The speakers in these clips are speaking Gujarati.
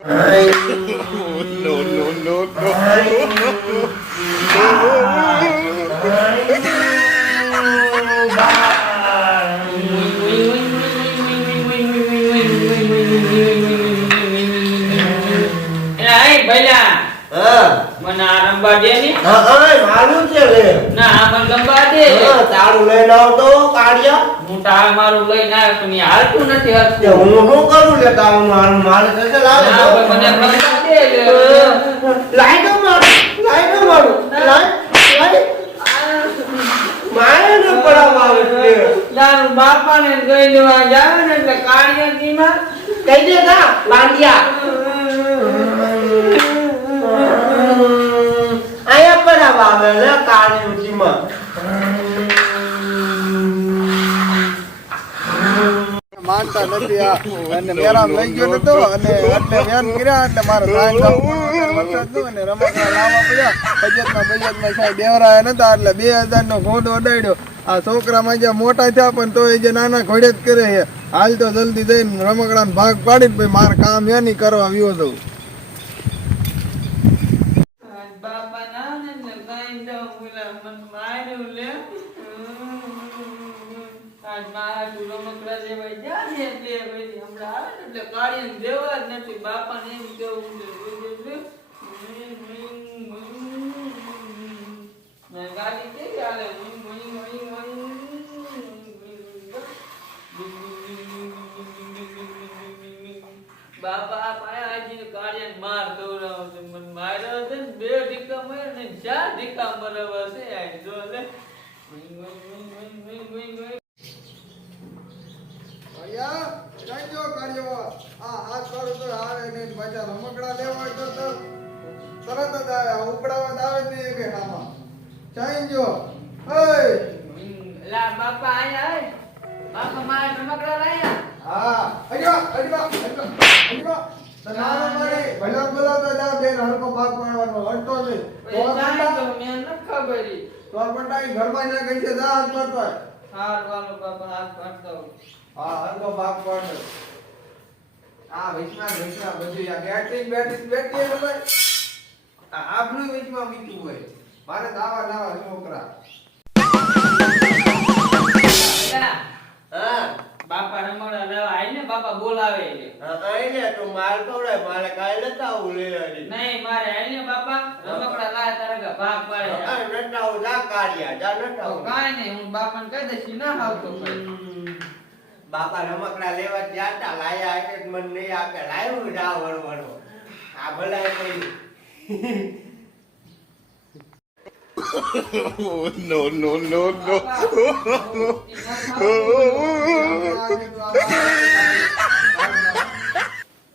No, no, no, મને આ રંબા દે ને મારું છે લે ના આ મને રંબા દે તારું લઈને આવતો કાઢ્યા હું તાર મારું લઈને આવ્યો પણ ઈ હાલતું નથી હાલતું હું શું કરું લે તારું મારું મારે કશે લાવે ના ભાઈ મને રંબા દે લાઈ દો મારું લાઈ મારે ન પડાવવા આવે છે તારું બાપાને ગઈ લેવા જાવે ને એટલે કાળિયા દીમાં કઈ દે તા બાંડિયા આયા પડાવવા આવે લે કાળી ઉઠીમાં માનતા નથી આ અને મેરા લઈ ગયો નતો અને એટલે વેન કર્યા એટલે મારે સાંજ વરસાદ નો અને રમકડા લાવવા પડ્યા બજેટમાં સાહેબ દેવરાયા નતા એટલે 2000 નો ઘોડો અડાડ્યો આ છોકરામાં જે મોટા થયા પણ તો એ જે નાના ઘોડે જ કરે છે હાલ તો જલ્દી જઈને રમકડાનો ભાગ પાડીને ભાઈ મારે કામ એ નહીં કરવા આવ્યો હતો બાપા ના ને લગાઈ દો બોલા મન માર્યું લે આજ મારા રમકડા જેવા જા ને એટલે ભાઈ હમણાં આવે ને એટલે કાળિયા દેવા જ નથી બાપાને એમ કેવું મેં ગાડી કેવી હાલે બાપા પાયા આજે કાળિયા માર દોરાવ છે મન માર્યો છે ને 2 ઢીકા માર્યો ને 4 ઢીકા મરવા છે આ જો લે ભૈયા જાજો કાઢ્યો આ હાથ કરું તો આવે ને પાછા રમકડા લેવા હોય તો તરત જ આવે ઉપડાવા આવે ને કે આમાં ચાઈજો ઓય લા બાપા આયા બાપા મારા રમકડા લાયા હા અડવા તનારો મારી ભલા ભલા તો જા બેન હરકો ભાગ પાડવાનો હટતો નહીં તો જાણ તો મને ન ખબરી તો પણ ઘરમાં જા ગઈ છે જા હાથ મારતો હાર વાલો બાપા હાથ પાડતો હા હરકો ભાગ પાડો આ વિચમાં બધું આ બેટરી ખબર આ આપણું વિચમાં મીઠું હોય મારે દાવા છોકરા હા બાપા રમકડા લેવા આઈ ને બાપા બોલાવે છે આઈને તો માર કવડાય મારે કાઈ નતા આવું લેવાની નહીં મારે આઈ ને બાપા રમકડા લાયા તારા ભાગ પાડે નતા આવું જા કાઢ્યા જા નતા તો આવું કાઈ નહીં હું બાપાને કહી દઈશ ના આવતો બાપા રમકડા લેવા જાતા લાયા એટલે મને નહીં આપે લાવ્યું જા વળવાનો આ ભલાય કઈ no, no, no, no.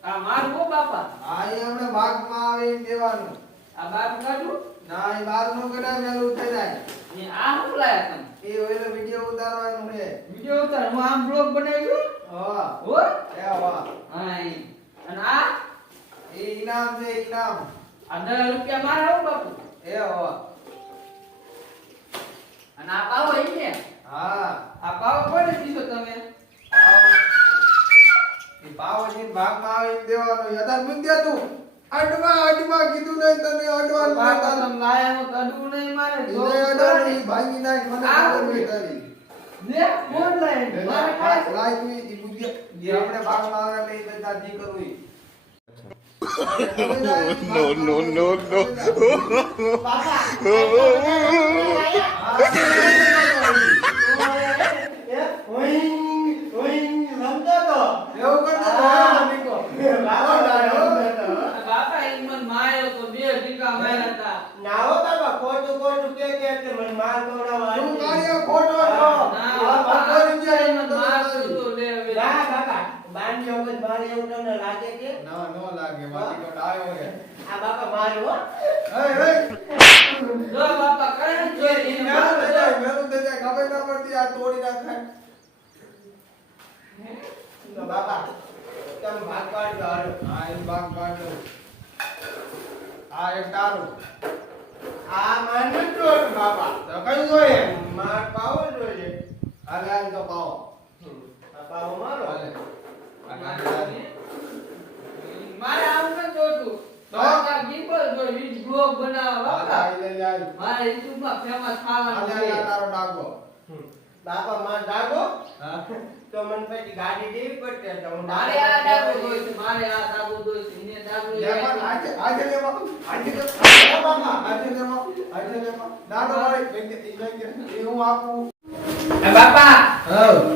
આ મારું હો બાપા આ એમને ભાગમાં આવે એમ દેવાનું આ બાપ કાઢું ના એ બાદ નો કડા મેલું થઈ જાય ને આ હું લાયા તમે એ ઓલો વિડિયો ઉતારવાનું છે વિડિયો ઉતાર હું આમ બ્લોગ બનાવ્યું હા હો એ વાહ હા અને આ એ ઇનામ છે ઇનામ આ 10 રૂપિયા મારા હો બાપુ એ વાહ અને આ પાવો ઈ ને હા આ પાવો કોને દીધો તમે એ પાવજી ભાગમાં આવે એમ દેવાનું યાદ મૂક દે તું અડવા કીધું નહીં તને અડવા બાપા તમે લાયા હું કડવું નહીં મારે જો અડવાની ભાગી નાખ મને ખબર નહીં તારી ને કોણ લાય મારે કાય લાઈ તું ઈ બુદ્ધિ જે આપણે ભાગમાં આવે એટલે ઈ બધા દી કરવું ઈ No, no, no, no. બાપા એક મન માર્યો તો 2 ઢીકા માર્યા હતા ના હો બાબા ખોટું કે એટલે મને માર કવડાવવા તું કાળિયો ખોટો છો ના આ બાપા પકડી જાય મને મારતો તો લે હવે ના બાબા બાંધી વખત મારે એવું તમને લાગે કે ના નો લાગે મારી કોટ આવ્યો છે આ બાપા મારો એ જો બાપા કરે જોઈ એને મેલું થઈ જાય ખબર ના પડતી આ તોડી નાખે તો બાબા તમે ભાગ પાડજો હાલો આ એ ભાગ કાઢો આ એક તારું આ માન તો બાબા તો કયું જોઈએ માર પાવો જોઈએ હાલે હાલ તો પાવો આ પાવો મારો હાલે મારે આવું મારે યુટ્યુબમાં ફેમસ થવાનું આલે છે. આ તારો ડાકો. બાપા માં ડાકો તો મને પછી ગાડી દેવી પડશે તો હું મારે આ ડાબુ જોઈશે, મારે આ ડાબુ જોઈશે, એને ડાબુ લે જોઈશે. પણ આજે લેવા. આજે લે બાપા. આજે લેવા. દાડો વાળી એ હું આપું. એ બાપા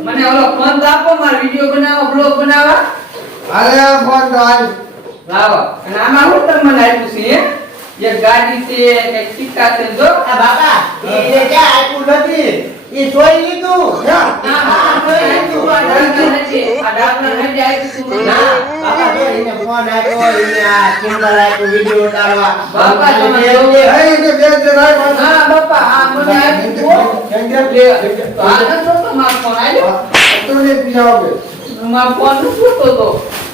મને ઓલો ફોન તો આપો, મારે વિડિયો બનાવો, બ્લોગ બનાવવા. હાલે આ ફોન તો હાલ. લાવો. અને આમાં હું તમને આપ્યું છે હે? એક ગાડી છે, એક સિક્કા છે, જો. આ બાપા એ ક્યાં આપ્યું નથી એ જોઈ લીધું આ ડાબલા નથી આપ્યું તું મને. ના બાપા જો એને ફોન આપ્યો એને આ કિંમત આપ્યો વિડિયો ઉતારવા બાપા તમે એ જોવો. જે એ કે બે જરા હા બાપા આ મને આપ્યું. તો આ નતો તો મારો ફોન આવ્યો. તો ને પીજાઓગે. મારો ફોન નતો તો.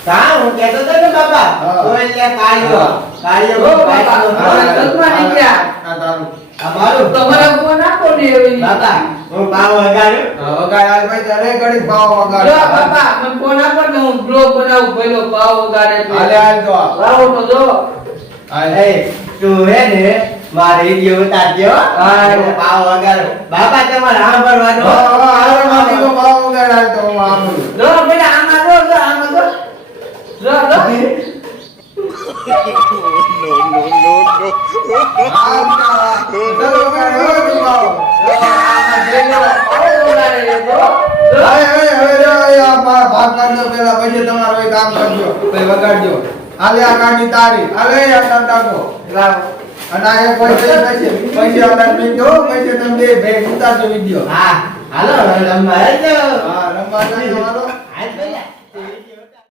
હા હું કહેતો હતો ને બાપા હા. તો એટલે કાળિયો ઓ બાપા મારા ઘરમાં નીકળ્યા. આ તારું. અમારું તમારા ફોન આપો ને હવે. બાપા હું ભાવ વગાડ્યો વગાડ આજ ભાઈ તારે ઘડી ભાવ વગાડ. જો બાપા મને ફોન આપો ને હું બ્લોગ બનાવું, પેલો ભાવ વગાડે છે. હાલે હાલ તો આ. લાવો તો જો. એ તું હે ને મારે વિડિયો ઉતારજો હા. હું ભાવ વગાડો બાપા તમારે સાંભળવાનું હારે માટી કો ભાવ વગાડ હાલ તો હું આપું. જો પેલા આમાં જો આમાં જો. જો જો. આ ચલો વગાડ હો તું ભાવ. આમાં પેલો ભાવ વગાડે છે, જો. જો. હવે આ ભાગ કરજો પેલા પછી તમારો એ કામ કરજો પછી વગાડજો. હાલે આ ગાડી તારી. હાલે આ તાર ડાકો. લાવો. અને આ એક પૈસા પૈસા અંદર મીઠો પૈસા તમે બે ભેગ ઉતારજો વિડિયો. હા હાલો રમવા હેલો હા રમવા જજો હાલો. હાલ ભૈયા